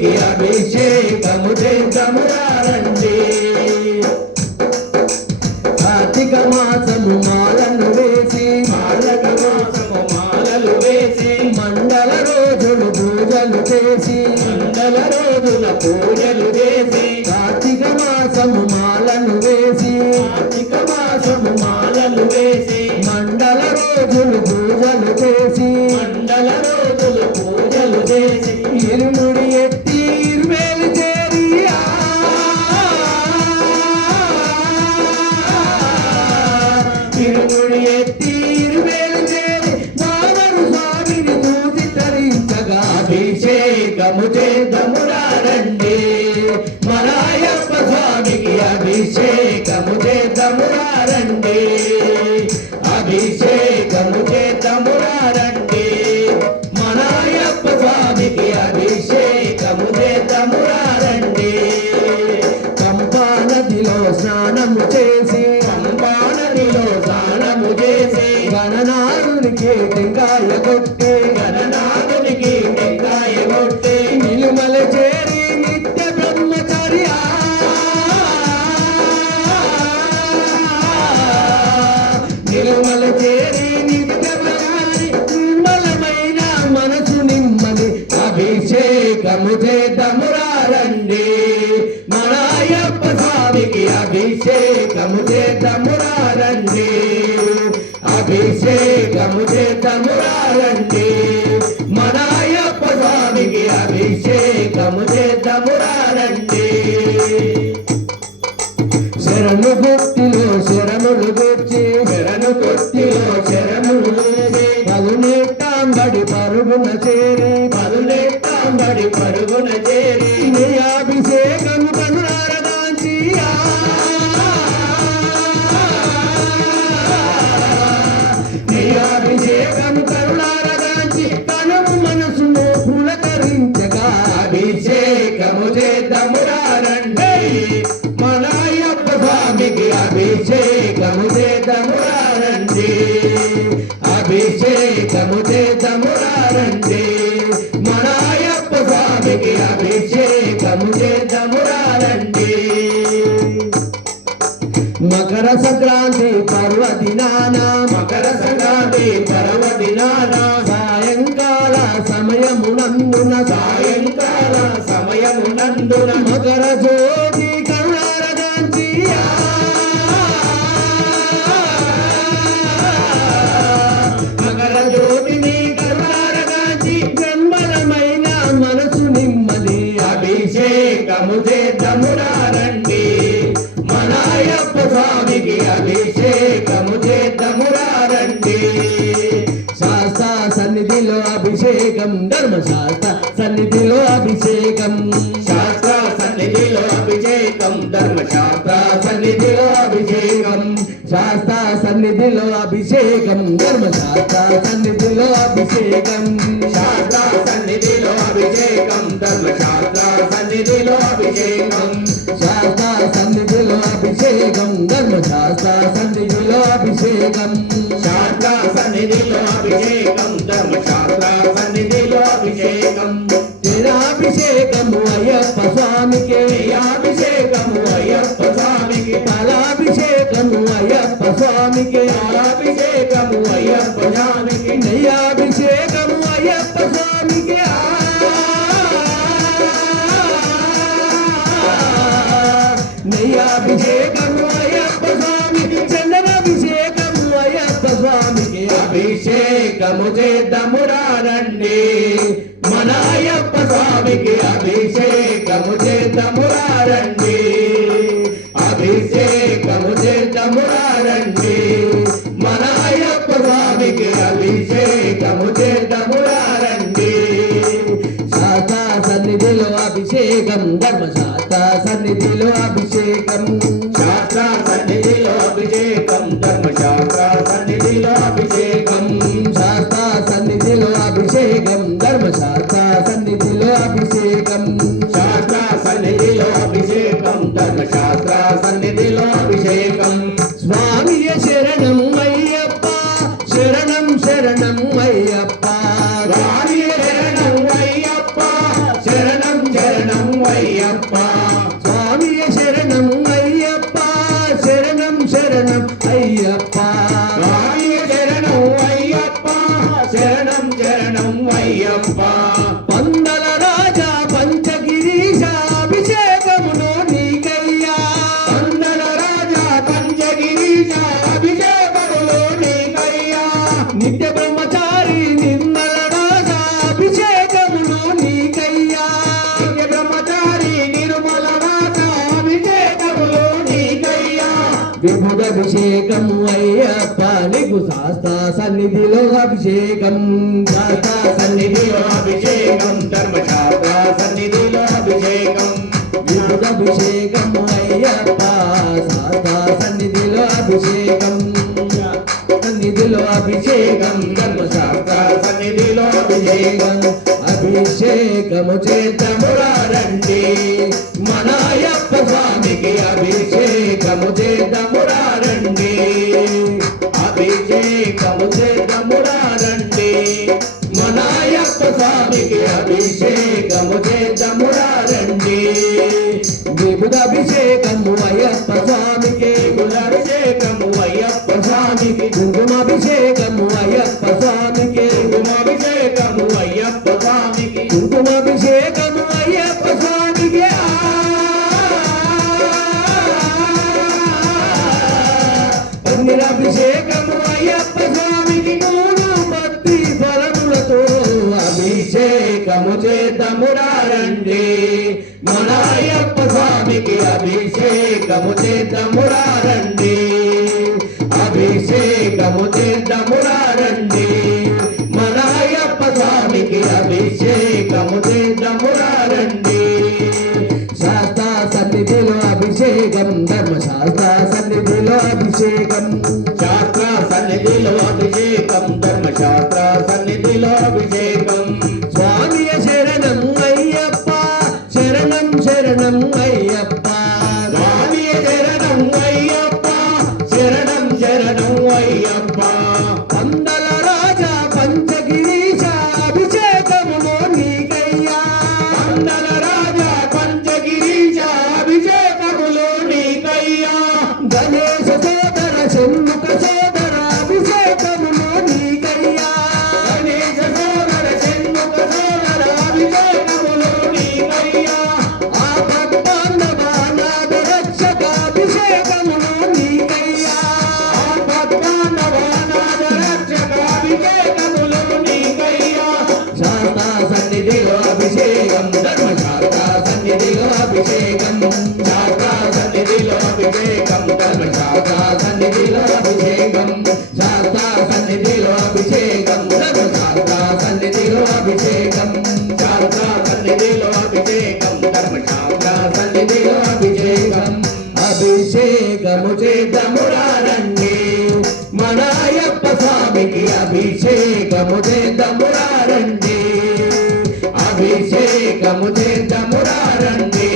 స్వామికి అభిషేకము చేద్దామురారండి కార్తీక మాసము మాలను వేసి మాలలు వేసి మండల రోజులు పూజలు చేసి కార్తీక మాసము మాలను వేసి మండల రోజులు పూజలు చేసి ఇరుముడి ఎత్తి ఇరువేలు చేరి ఇరుముడి ఎత్తి ఇరువేలు చేరి వానరు స్వామిని చూసి తరించగా అభిషేకము చేద్దామురారండి మన అయ్యప్ప స్వామికి అభిషేకము చేద్దామురారండి అభిషేకము చేద్దామురారండి మన అయ్యప్ప స్వామికి అభిషేకము చేద్దామురారండి పంపా నదిలో స్నానము చేసి గణనాథునికి టెంకాయ కొట్టి నిలుమల చేరి నిత్య బ్రహ్మచర్య నిలుమల చేరి నిత్య నిర్మలమైన మనసు నిమ్మని అభిషేకము చేద్దామురారండి మన అయ్యప్ప స్వామికి అభిషేకము చేద్దామురారండి అభిషేకము చేద్దామురారండి మన అయ్యప్ప స్వామికి అభిషేకము చేద్దామురారండి శరణు గుర్తిలో శరణులు గుర్చి పదునెట్టాంబడి పరుగున చేరి నీ అభిషేకము కనులారదాంచి అభిషేకము కరుణారదాంచి తనము మనసును పులకరించగా అభిషేకము చేద్దామురారండి మన అయ్యప్ప స్వామికి అభిషేకము చేద్దామురారండి అభిషేకము చేద్దామురారండి మన అయ్యప్ప స్వామికి అభిషేకము చేద్దామురారండి మకర సంక్రాంతి పర్వదినాన సాయంకాల సమయమునందున మకర జ్యోతి కరుణారదాంచి మకర జ్యోతిని కరుణారదాంచి నిర్మలమైన మనసు నిమ్మది అభిషేకము చేద్దామురారండి మన అయ్యప్ప స్వామికి అభిషేకము చేద్దామురారండి శాస్త్ర సన్నిధిలో అభిషేకం ధర్మశాస్త్ర సన్నిధిలో అభిషేకం ధర్మశాస్త్ర సన్నిధిలో అభిషేకం శాస్త్ర సన్నిధిలో అభిషేకం ధర్మశాస్త్ర సన్నిధిలో అభిషేకం ధర్మశాస్త్ర సన్నిధిలో అభిషేకం శాస్త్ర సన్నిధిలో అభిషేకం ధర్మశాస్త్ర సన్నిధిలో అభిషేకం ధర్మశాస్త్ర సన్నిధిలో అభిషేకం అభిషేకము అయ్యప్ప స్వామికి అభిషేకము అయ్యప్ప స్వామికి పాలాభిషేకము అయ్యప్ప స్వామికి అభిషేకము అయ్యప్ప స్వామికి నెయ్యాభిషేకము అయ్యప్ప స్వామికి నెయ్యాభిషేకము అయ్యప్ప స్వామికి చందనాభిషేకము అయ్యప్ప స్వామికి అభిషేకము చేద్దామురారండి మన అయ్యప్ప స్వామికి అభిషేకము చేద్దామురారండి అభిషేకము చేద్దామురారండి మన అయ్యప్ప స్వామికి అభిషేకము చేద్దామురారండి శాస్త్ర సన్నిధిలో అభిషేకం ధర్మశాస్త్ర సన్నిధిలో అభిషేకం ధర్మశాస్త్ర సన్నిధిలో అభిషేకం శాస్త్ర సన్నిధిలో అభిషేకం ధర్మశాస్త్ర సన్నిధిలో అభిషేకం ధర్మశాస్త్ర సన్నిధిలో అభిషేకం స్వామియ శరణం అయ్యప్ప శరణం అయ్యప్ప స్వామియ శరణం అయ్యప్ప శరణం అయ్యప్ప స్వామియ శరణం అయ్యప్ప శరణం శరణం అయ్యప్ప స్వామియ శరణం అయ్యప్ప శరణం శరణం అయ్యప్ప పందల రాజా పంచగిరీశ అభిషేకములో నీకయ్యా పందల రాజా పంచగిరీశ అభిషేకములో నీకయ్యా నిత్య బ్రహ్మచారి నిర్మల రాజా అభిషేకములో నీకయ్యా నిత్య బ్రహ్మచారి నిర్మల రాజా అభిషేకములో నీకయ్యా విభుదభిషేకం అయ్యప్ప నీకు శాస్త్ర సన్నిధిలో అభిషేకం శాస్త్ర సన్నిధిలో అభిషేకం ధర్మశాస్త్ర సన్నిధిలో అభిషేకం విభుదభిషేకం అయ్యప్ప శాస్త్ర సన్నిధిలో అభిషేకం సన్నిధిలో అభిషేకం ధర్మశాస్త్ర సన్నిధిలో అభిషేకం అభిషేకము చేద్దామురా రండి మన అయ్యప్ప స్వామికి అభిషేకము చేద్దామురా రండి అభిషేకము చేద్దామురా రండి మన అయ్యప్ప స్వామికి అభిషేకము చేద్దామురా రండి విభుదభిషేకము అయ్యప్ప స్వామికి విభుదభిషేకము అయ్యప్ప స్వామికి కుంకుమాభిషేకము అయ్యప్ప స్వామికి కుంకుమాభిషేకము అయ్యప్ప స్వామికి కుంకుమాభిషేకము అయ్యప్ప స్వామికి పన్నీరాభిషేకము అయ్యప్ప స్వామికి మూడు భక్తి ఫలములతో అభిషేకము చేద్దామురా రండి మన అయ్యప్ప స్వామికి అభిషేకము చేద్దామురా రండి అభిషేకము చేద్దామురా రండి మన అయ్యప్ప స్వామికి అభిషేకము చేద్దామురా రండి శాస్త్ర సన్నిధిలో అభిషేకం ధర్మశాస్త్ర సన్నిధిలో అభిషేకం శాస్త్ర సన్నిధిలో అభిషేకం ధర్మశాస్త్ర సన్నిధిలో అభిషేకం స్వామియ శరణం అయ్యప్ప శరణం శరణం అయ్యప్ప స్వామియ శరణం అయ్యప్ప శరణం శరణం అయ్యప్ప పందల రాజా పంచగిరీశ అభిషేకములో నీకయ్యా పందల రాజా పంచగిరీశ అభిషేకములో నీకయ్యా గణేశ సోదర షణ్ముఖ సోదర అభిషేకములో నీకయ్యా గణేశ సోదర షణ్ముఖ సోదర అభిషేకములో నీకయ్యా ఆపద్బాంధవానాథ రక్షక అభిషేకములో నీకయ్యా ఆపద్బాంధవానాథ రక్షక అభిషేకములో నీకయ్యా శాస్త్ర సన్నిధిలో అభిషేకం ధర్మశాస్త్ర సన్నిధిలో అభిషేకం శాస్త్ర సన్నిధిలో అభిషేకం ధర్మశాస్త్ర సన్నిధిలో అభిషేకం శాస్త్ర సన్నిధిలో అభిషేకం ధర్మశాస్త్ర సన్నిధిలో అభిషేకం శాస్త్ర సన్నిధిలో అభిషేకం ధర్మశాస్త్ర సన్నిధిలో అభిషేకం అభిషేకము చేద్దామురా రండి మన అయ్యప్ప స్వామికి అభిషేకము చేద్దామురా రండి అభిషేకము చేద్దామురా రండి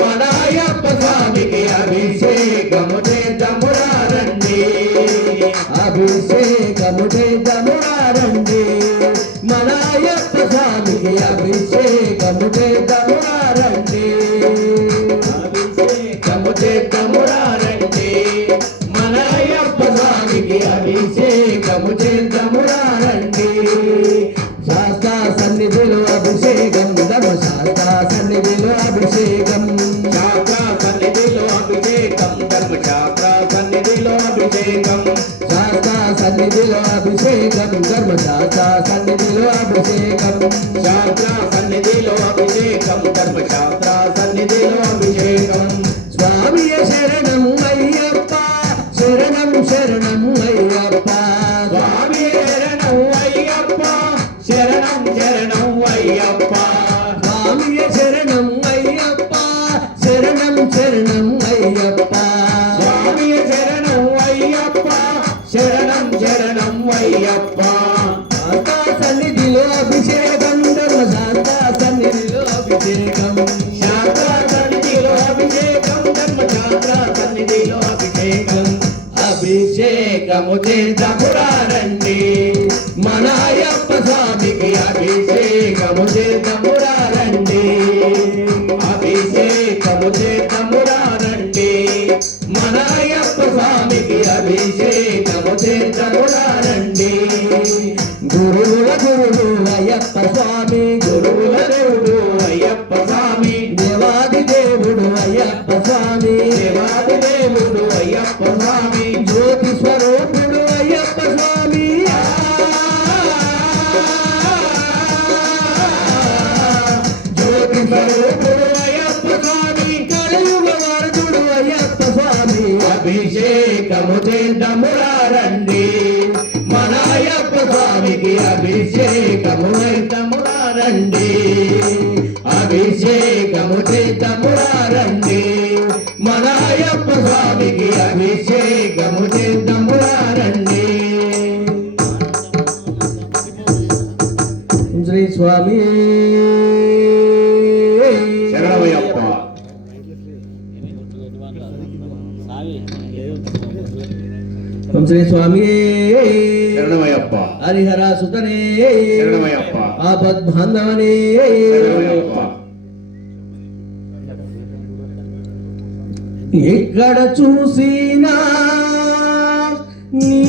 మన అయ్యప్ప స్వామికి అభిషేకము చేద్దామురా రండి అభిషేకము చేద్దామురా రండి మన అయ్యప్ప స్వామికి అభిషేకము చేద్దామురా రండి అభిషేకము చేద్దామురా రండి మన అయ్యప్ప స్వామికి అభిషేకము చేద్దామురా రండి శాస్త్ర సన్నిధిలో అభిషేకం ధర్మశాస్త్ర సన్నిధిలో అభిషేకం శాస్త్ర సన్నిధిలో అభిషేకం ధర్మశాస్త్ర సన్నిధిలో అభిషేకం శాస్త్ర సన్నిధిలో అభిషేకం ధర్మశాస్త్ర సన్నిధిలో అభిషేకం శాస్త్ర సన్నిధిలో అభిషేకం ధర్మశాస్త్ర సన్నిధిలో అభిషేకం స్వామియ శరణం అయ్యప్ప శరణం శరణం అయ్యప్ప స్వామియ శరణం అయ్యప్ప శరణం శరణం అయ్యప్ప స్వామియ శరణం అయ్యప్ప శరణం శరణం అయ్యప్ప స్వామియ శరణం అయ్యప్ప శరణం శరణం అయ్యప్ప శాస్త్ర సన్నిధిలో అభిషేకం ధర్మశాస్త్ర సన్నిధిలో అభిషేకం శాస్త్ర సన్నిధిలో అభిషేకం ధర్మశాస్త్ర సన్నిధిలో అభిషేకం అభిషేకము చేద్దామురా రండి మన అయ్యప్ప స్వామికి అభిషేకము చేద్దామురా రండి అభిషేకం విశ్వరూపుడు అయ్యప్ప స్వామి కలియుగ వరదుడు అయ్యప్ప స్వామి అభిషేకము చేద్దామురా రండి మన అయ్యప్ప స్వామికి అభిషేకము చేద్దామురా రండి అభిషేకము చేద్దామురా రండి మన అయ్యప్ప స్వామికి అభిషేకము చేద్దామురా రండి శ్రీ స్వామి శరణమయ్యప్ప ఓం శ్రీ స్వామి శరణమయ్యప్ప హరిహర సుతనే శరణమయ్యప్ప ఆపద్బాంధవనే శరణమయ్యప్ప ఎక్కడ చూసినా నీ